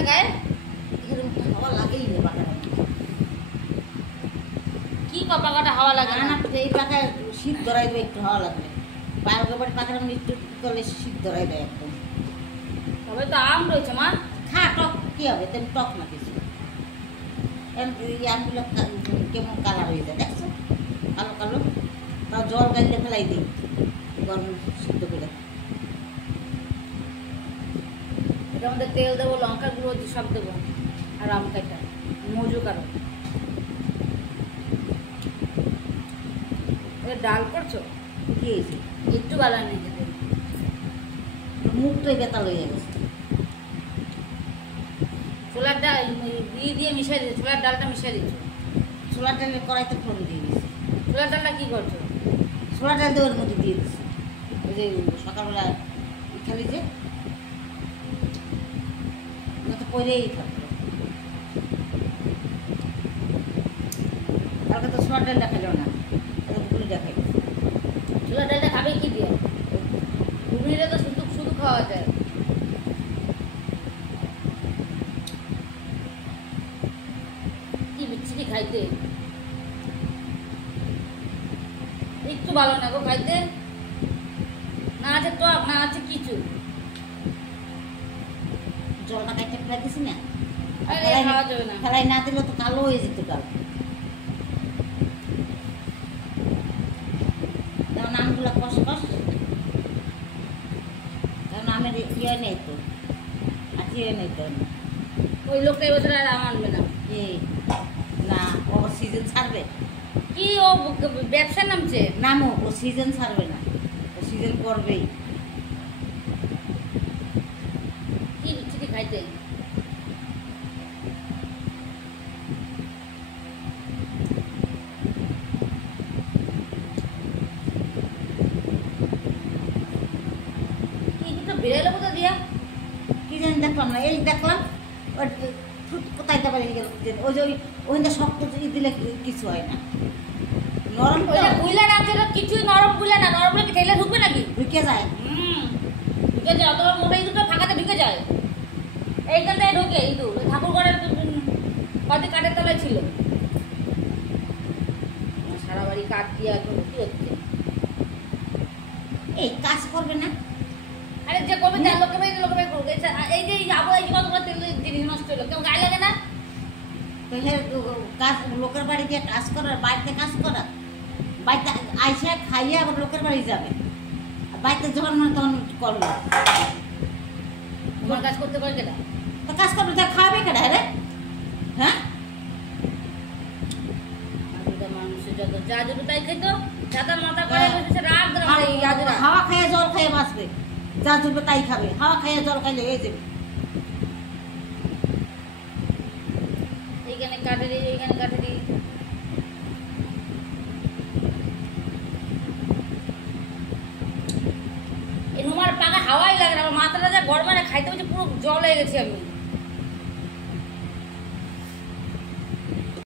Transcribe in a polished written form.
না গায়ে? এরকম হাওয়া লাগেই না পাখাটা। কি পাখাটা হাওয়া লাগে না? এই পাখায় শীত ধরাই দেবে একটু হাওয়া লাগলে। বাইরের বাড়ি পাখাটা একটু করলে শীত ধরাই দেয় একদম। তবে তো আম রয়েছে মা। খা টক কি হবে? তেমন টক না কিছু। এই আমগুলো কেমন কালার হয়ে যায় দেখছো? কালো কালো। তাও জল গাইলে ফেলাই দিই গরম সিদ্ধ করে। এটার মধ্যে তেল দেবো, লঙ্কা গুঁড়ো সব দেবো, আর আম কাটা মজু কারো। ডাল করছো? কি হয়েছে? একটু ভালো নেই খেতে। মুখটাই বেতাল হয়ে গেছে। ছোলার ডাল দিয়ে মিশিয়ে দিচ্ছি, ছোলার ডালটা মিশিয়ে দিচ্ছি। ছোলার ডালের কড়াইতে ফোড়ন দিয়ে দিয়েছি। ছোলার ডালটা কি করছো? ছোলার ডাল দিয়ে ওর মধ্যে দিয়ে দিচ্ছি। ওই যে সকালবেলা খালি যে তো পরেই থাকতো। কালকে তো ছোলার ডালটা খেলো না, ঘুগনিটা খাইলো। ছোলার ডালটা খাবে কি দিয়ে? ঘুগনিটা তো শুধু শুধু খাওয়া যায়। কি বিচ্ছিরি খাইতে, একটু ভালো না গো খাইতে। না আছে টক, না আছে কিছু। জলটা কাটতে ফেলে দিছি না, আরে খাওয়া যাবে না। ফেলাই না দিলে তো কালো হয়ে যেত কাল। যেমন আমগুলো কষ কষ, যেমন আমের ইয়ে নেই তো, আঠিয়ে নেই তো। ওই লোকটা এবছর আর আম আনবে না। এই না, ও সিজন ছাড়বে। কি ও ব্যবসা নামছে? নামো, ও সিজন ছাড়বে না, ও সিজন করবেই। কি বিচ্ছিরি খাইতে। বেড়াইলো কোথা দিয়া? কি জানি দেখলাম না, এই দেখলাম কোথায় দেবার গেল। ওই যে ওইটা শক্ত দিলে কিছু হয় না, নরম তো বুইলা রাখছে তো, কিছুই নরম বুইলা না। নরম বলে কি ঠেলে ঢুকবে নাকি? ঢুকে যায়। ঢুকে যায়, অত মোটা ইঁদুরটা ফাঁকাতে ঢুকে যায়। এইখানটায় ঢুকে ইঁদুর ঠাকুর ঘরের কত কাঠের তলায় ছিল। সারা বাড়ি কাঠ দিয়ে এখন কি হচ্ছে? এই কাজ করবে না। আরে যে করবে যা, লোকে ভাই করবে। এই যে যাবো, এই যে কতগুলো তেল জিনিস নষ্ট হলো, কেউ গায়ে লাগে না? তো কাজ লোকের বাড়ি গিয়ে কাজ করার, বাড়িতে কাজ করার, বাড়িতে আইসে খাইয়ে আবার লোকের বাড়ি যাবে, বাড়িতে যখন মানে তখন করবে। তোমার কাজ করতে পারে কেটা? তো কাজ করবে, যা খাওয়াবে কেটা রে? হ্যাঁ, মানুষের যত যা দুটো তাই খেতো, যাতার মাথা করে বসেছে রাগ ধরা। হাওয়া খাইয়ে জল খাইয়ে বাঁচবে, যা চলবে তাই খাবে। হাওয়া খাইয়ে জল খাইলে হয়ে যাবে। এইখানে কাঠেরি, এইখানে কাঠেরি। এই নোমার পাকা হাওয়াই লাগে না, আমার মাথাটা যা গরমে না, খাইতে হচ্ছে পুরো জল হয়ে গেছি আমি।